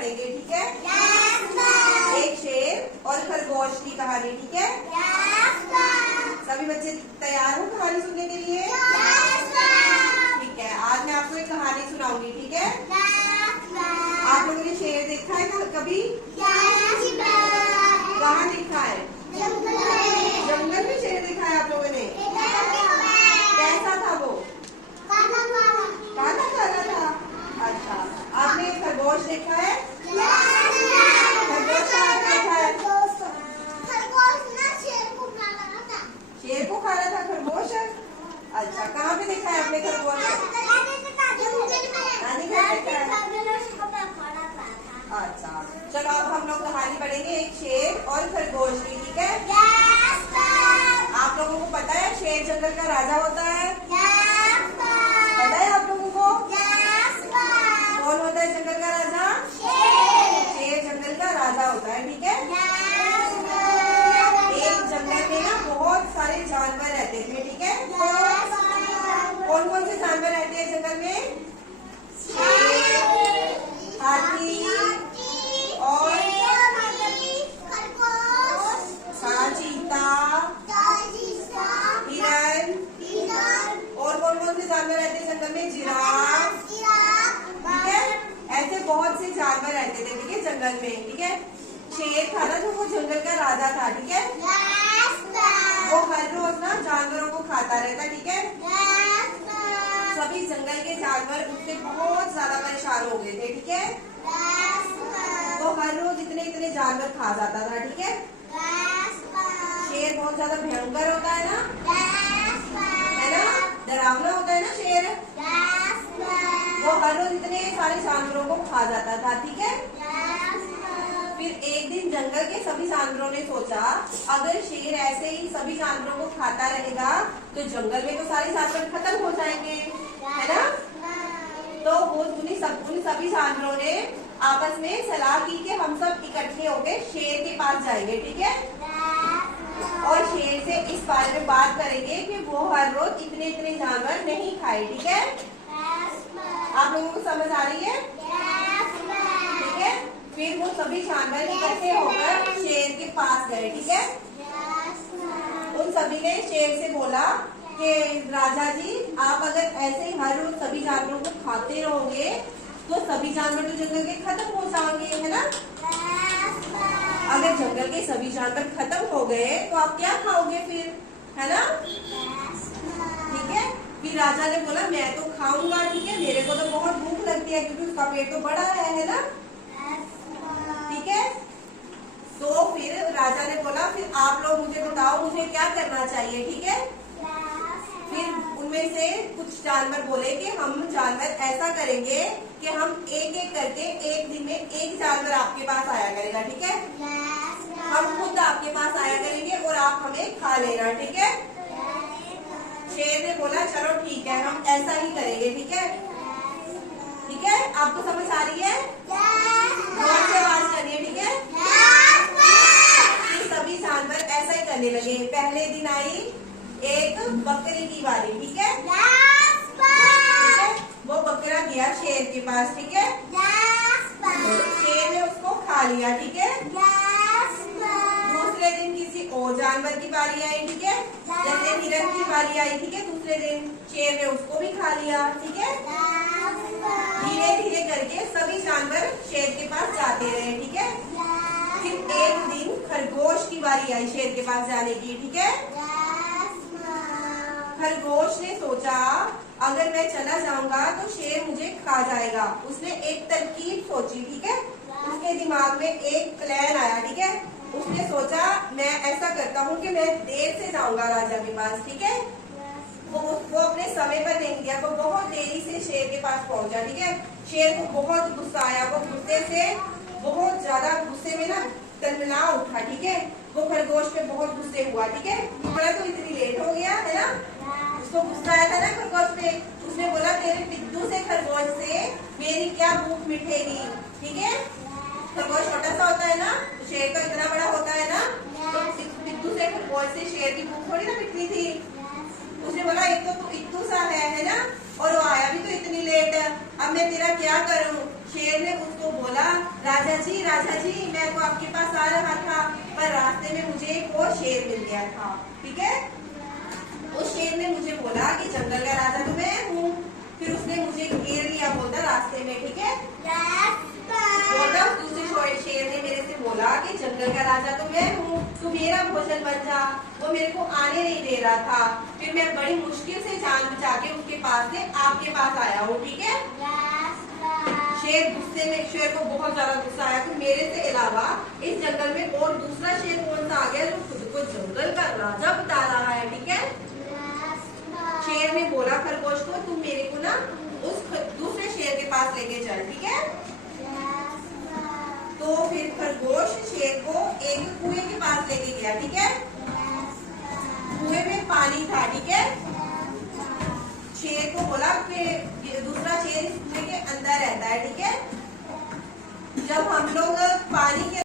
पढ़ेंगे, ठीक है? एक शेर और खरगोश की कहानी, ठीक है? सभी बच्चे तैयार हो कहानी सुनने के लिए? ठीक है, आज मैं आपको एक कहानी सुनाऊंगी, ठीक है? आप लोगों ने शेर देखा है कभी? कहाँ देखा है? जंगल में शेर देखा है आप लोगों ने? कैसा था वो? काला काला था। अच्छा, आपने खरगोश देखा है? खरगोश कहाँ देखा है? शेर को खा रहा था खरगोश। अच्छा, कहाँ पे देखा है आपने खरगोश? नानी घर देखा है। अच्छा, चलो अब हम लोग कहानी पढ़ेंगे एक शेर और खरगोश की, ठीक है? आप लोगों को पता है शेर जंगल का राजा होता है? पता है आप लोगों को? कौन होता है जंगल का राजा? शेर जंगल का राजा होता है, ठीक है? एक जंगल में ना बहुत सारे जानवर रहते थे, ठीक है? कौन कौन से जानवर रहते हैं जंगल में? शेर, हाथी और चीता, हिरन, और कौन कौन से जानवर रहते हैं जंगल में? जिराफ, ठीक है? ऐसे बहुत से जानवर रहते थे, ठीक है, जंगल में, ठीक है? शेर था ना जो वो जंगल का राजा था, ठीक है? वो हर रोज ना जानवरों को खाता रहता, ठीक है? सभी जंगल के जानवर उससे बहुत ज्यादा परेशान हो गए थे, ठीक है? वो हर रोज इतने इतने जानवर खा जाता था, ठीक है? शेर बहुत ज्यादा भयंकर होता है ना, डरावना होता है ना शेर। वो हर रोज इतने सारे जानवरों को खा जाता था, ठीक है? फिर एक दिन जंगल के सभी जानवरों ने सोचा अगर शेर ऐसे ही सभी जानवरों को खाता रहेगा तो जंगल में तो सारे जानवर खत्म हो जाएंगे, है ना? तो उन सभी जानवरों ने आपस में सलाह की कि हम सब इकट्ठे होकर शेर के पास जाएंगे, ठीक है? और शेर से इस बारे में बात करेंगे कि वो हर रोज इतने इतने जानवर नहीं खाए, ठीक है? आप लोगों को समझ आ रही है? ठीक है, फिर वो सभी जानवर इकट्ठे होकर शेर के पास गए, ठीक है? उन सभी ने शेर से बोला कि राजा जी, आप अगर ऐसे ही हर रोज सभी जानवरों को खाते रहोगे तो सभी जानवर तो जंगल के खत्म हो जाएंगे, है ना? अगर जंगल के सभी जानवर खत्म हो गए तो आप क्या खाओगे फिर, है ना? ठीक है, फिर राजा ने बोला मैं तो खाऊंगा, ठीक है, मेरे को तो बहुत भूख लगती है क्योंकि उसका पेट तो बड़ा है ना? ठीक है, तो फिर राजा ने बोला फिर आप लोग मुझे बताओ मुझे क्या करना चाहिए, ठीक है? फिर उनमें से कुछ जानवर बोले कि हम जानवर ऐसा करेंगे कि हम एक एक करके एक दिन में एक जानवर आपके पास आया करेगा, ठीक है? हम खुद आपके पास आया करेंगे और आप हमें खा लेना, ठीक है? शेर ने बोला चलो ठीक है, हम ऐसा ही करेंगे, ठीक है? ठीक है, आपको समझ आ रही है? जोर से आवाज करिए, ठीक है? सभी जानवर ऐसा ही करने लगे। पहले दिन आई एक बकरी की बारी, ठीक है? वो बकरा गया शेर के पास, ठीक है? शेर ने उसको खा लिया, ठीक है? दूसरे दिन किसी और जानवर की बारी आई, ठीक है? जैसे हिरन की बारी आई, ठीक है? दूसरे दिन शेर ने उसको भी खा लिया, ठीक है? धीरे धीरे करके सभी जानवर शेर के पास जाते रहे, ठीक है? फिर एक दिन खरगोश की बारी आई शेर के पास जाने की, ठीक है? खरगोश ने सोचा अगर मैं चला जाऊंगा तो शेर मुझे खा जाएगा। उसने एक तरकीब सोची, ठीक है? उसके दिमाग में एक प्लान आया, ठीक है? उसने सोचा मैं ऐसा करता हूँ कि मैं देर से जाऊंगा राजा के पास, ठीक है? वो अपने समय पर नहीं दिया, वो बहुत देरी से शेर के पास पहुंचा, ठीक है? शेर को बहुत गुस्सा आया, वो गुस्से से बहुत ज्यादा गुस्से में ना तलमला उठा, ठीक है? वो खरगोश पे बहुत गुस्से हुआ, ठीक है? बोला तो इतनी लेट हो गया, है ना? उसको गुस्सा आया था ना खरगोश पे। उसने बोला तेरे पिद्दू से खरगोश से मेरी क्या भूख मिटेगी, ठीक है? खरगोश छोटा सा होता है ना, शेर तो इतना बड़ा होता है ना, तो पिद्दू से खरगोश से शेर की भूख थोड़ी ना मिटनी थी। उसने बोला एक तो तू इत्तू सा है ना, और वो आया भी तो इतनी लेट, अब मैं तेरा क्या करूं? शेर ने उसको बोला राजा जी मैं तो आपके पास आ रहा था, पर रास्ते में मुझे एक और शेर मिल गया था। ठीक है, उस शेर ने मुझे बोला कि जंगल का राजा तो मैं हूँ। फिर उसने मुझे घेर लिया बोलता रास्ते में। ठीक है, बोलता दूसरे शेर ने मेरे से बोला कि जंगल का राजा तो मैं हूँ, तू मेरा भोजन बन जा। वो मेरे को आने नहीं दे रहा था। फिर मैं बड़ी मुश्किल से जान बचा के उसके पास से आपके पास आया हूँ। ठीक है, शेर को बहुत ज्यादा गुस्सा आया कि मेरे से अलावा इस जंगल में और दूसरा शेर कौन सा आ गया जो खुद को जंगल का राजा बता रहा है। ठीक है, शेर ने बोला खरगोश को, तुम मेरे को ना उस दूसरे शेर के पास लेके चल। ठीक है, तो फिर खरगोश शेर को एक कुएं के पास लेके गया। ठीक है, कुएं में पानी था। ठीक है, शेर को बोला कि दूसरा शेर इस कुएं के अंदर रहता है। ठीक है, जब हम लोग